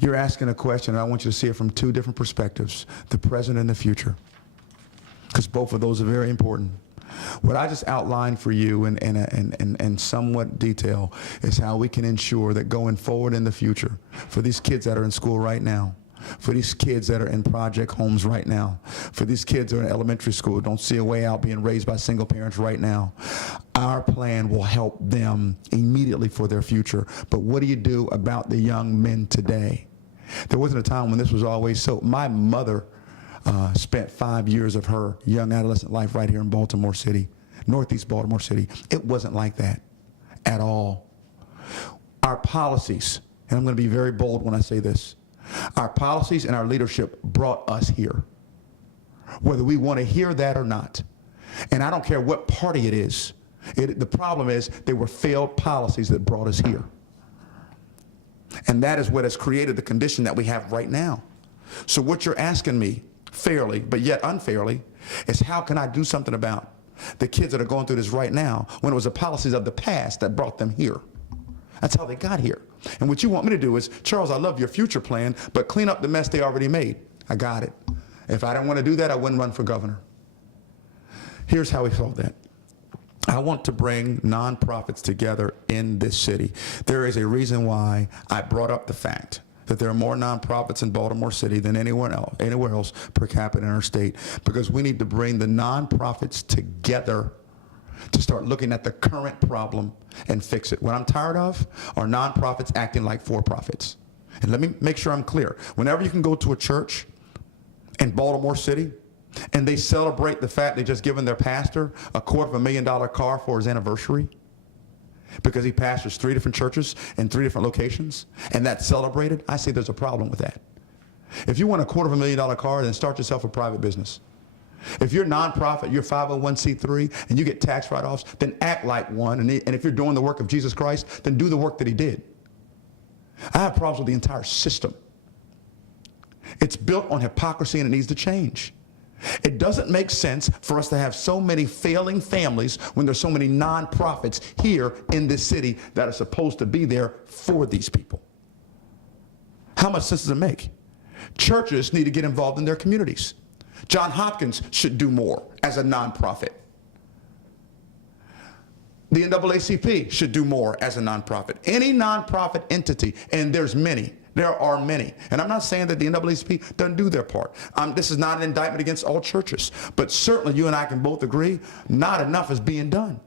You're asking a question, and I want you to see it from two different perspectives, the present and the future, because both of those are very important. What I just outlined for you in somewhat detail is how we can ensure that going forward in the future, for these kids that are in school right now, for these kids that are in project homes right now, for these kids that are in elementary school, don't see a way out being raised by single parents right now, our plan will help them immediately for their future. But what do you do about the young men today? There wasn't a time when this was always so. My mother spent 5 years of her young adolescent life right here in Baltimore City, Northeast Baltimore City. It wasn't like that at all. Our policies, and I'm going to be very bold when I say this, our policies and our leadership brought us here, whether we want to hear that or not. And I don't care what party it is. The problem is they were failed policies that brought us here. And that is what has created the condition that we have right now. So what you're asking me, fairly, but yet unfairly, is how can I do something about the kids that are going through this right now when it was the policies of the past that brought them here? That's how they got here. And what you want me to do is, Charles, I love your future plan, but clean up the mess they already made. I got it. If I didn't want to do that, I wouldn't run for governor. Here's how we solve that. I want to bring nonprofits together in this city. There is a reason why I brought up the fact that there are more nonprofits in Baltimore City than anywhere else per capita in our state, because we need to bring the nonprofits together to start looking at the current problem and fix it. What I'm tired of are nonprofits acting like for-profits. And let me make sure I'm clear. Whenever you can go to a church in Baltimore City and they celebrate the fact they just given their pastor a $250,000 car for his anniversary because he pastors 3 different churches in 3 different locations, and that's celebrated, I say there's a problem with that. If you want a $250,000 car, then start yourself a private business. If you're a nonprofit, you're 501c3, and you get tax write-offs, then act like one. And if you're doing the work of Jesus Christ, then do the work that he did. I have problems with the entire system. It's built on hypocrisy, and it needs to change. It doesn't make sense for us to have so many failing families when there's so many nonprofits here in this city that are supposed to be there for these people. How much sense does it make? Churches need to get involved in their communities. John Hopkins should do more as a nonprofit. The NAACP should do more as a nonprofit. Any nonprofit entity, and there's many, there are many. And I'm not saying that the NAACP doesn't do their part. This is not an indictment against all churches, but certainly you and I can both agree not enough is being done.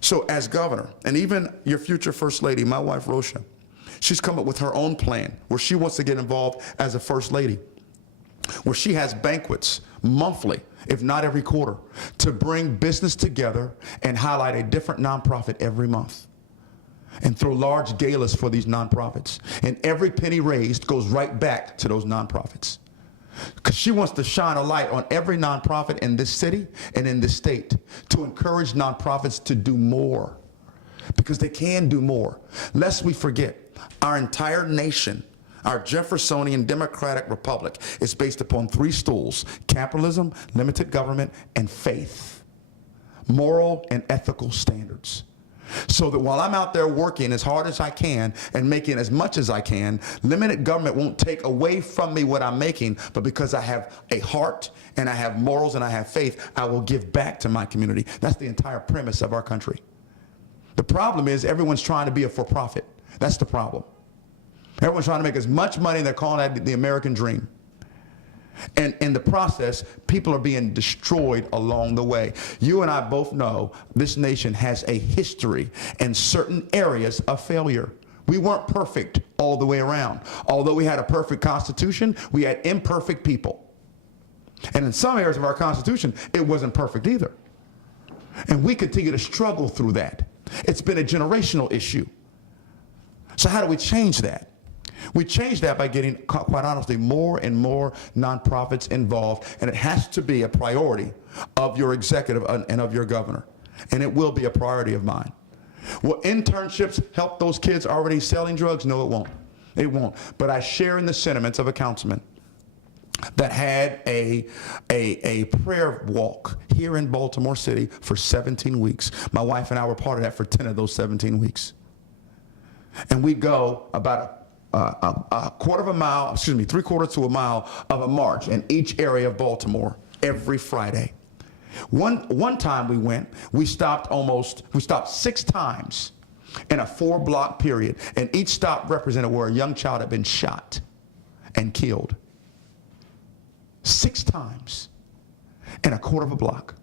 So as governor, and even your future first lady, my wife Rosha, she's come up with her own plan where she wants to get involved as a first lady, where she has banquets monthly, if not every quarter, to bring business together and highlight a different nonprofit every month and throw large galas for these nonprofits. And every penny raised goes right back to those nonprofits. Because she wants to shine a light on every nonprofit in this city and in this state to encourage nonprofits to do more, because they can do more. Lest we forget, our entire nation, our Jeffersonian democratic republic, is based upon 3 stools: capitalism, limited government, and faith. Moral and ethical standards. So that while I'm out there working as hard as I can and making as much as I can, limited government won't take away from me what I'm making, but because I have a heart and I have morals and I have faith, I will give back to my community. That's the entire premise of our country. The problem is everyone's trying to be a for-profit. That's the problem. Everyone's trying to make as much money, and they're calling that the American dream. And in the process, people are being destroyed along the way. You and I both know this nation has a history in certain areas of failure. We weren't perfect all the way around. Although we had a perfect Constitution, we had imperfect people. And in some areas of our Constitution, it wasn't perfect either. And we continue to struggle through that. It's been a generational issue. So how do we change that? We change that by getting, quite honestly, more and more nonprofits involved, and it has to be a priority of your executive and of your governor, and it will be a priority of mine. Will internships help those kids already selling drugs? No, it won't. It won't. But I share in the sentiments of a councilman that had a prayer walk here in Baltimore City for 17 weeks. My wife and I were part of that for 10 of those 17 weeks. And we go about a quarter of a mile, excuse me, 3/4 to a mile of a march in each area of Baltimore every Friday. One time we stopped 6 times in a 4-block period, and each stop represented where a young child had been shot and killed. 6 times in a quarter of a block.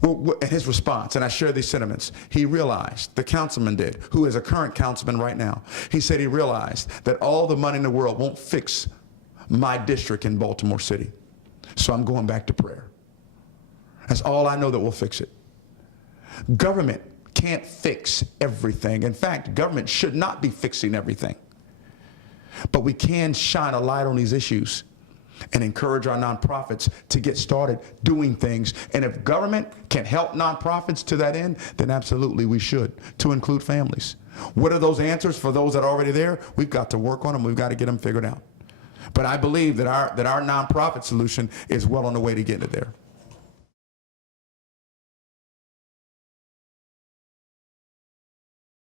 Well, in his response, and I share these sentiments, he realized, the councilman did, who is a current councilman right now, he said he realized that all the money in the world won't fix my district in Baltimore City. So I'm going back to prayer. That's all I know that will fix it. Government can't fix everything. In fact, government should not be fixing everything. But we can shine a light on these issues and encourage our nonprofits to get started doing things. And if government can help nonprofits to that end, then absolutely we should, to include families. What are those answers for those that are already there? We've got to work on them. We've got to get them figured out. But I believe that our nonprofit solution is well on the way to getting it there.